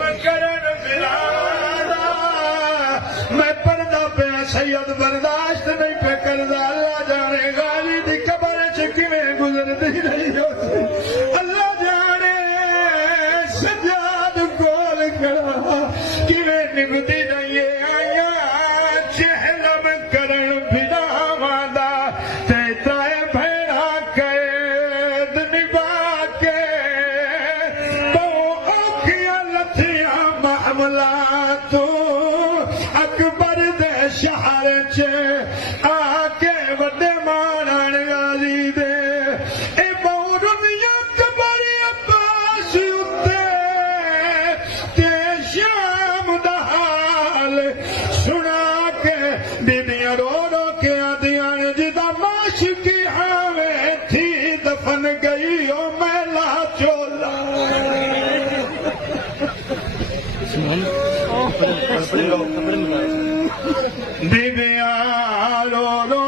करण बिरादा मैं पर्दा पे सैयद बर्दाश्त नहीं पे करदा अल्लाह जाने गाली दी कबर च किवें गुजरदी रही होती अल्लाह जाने सजाद कोल खड़ा किवें निभदी नहीं आया चहलम करण बिरावा दा ते ताए भेड़ा कैद निभा के तो औखियां लथियां मामला तो अकबर दे शहर च आके वड्डे मारन गाली दे ए बहुरुनिया कबर अब्बास उत्ते ते शाम दा हाल सुना के बीबियां रो रो के आदियां जिदा माशिकी आवे थी दफन गई ओ मैला चोला बीबियां रो रो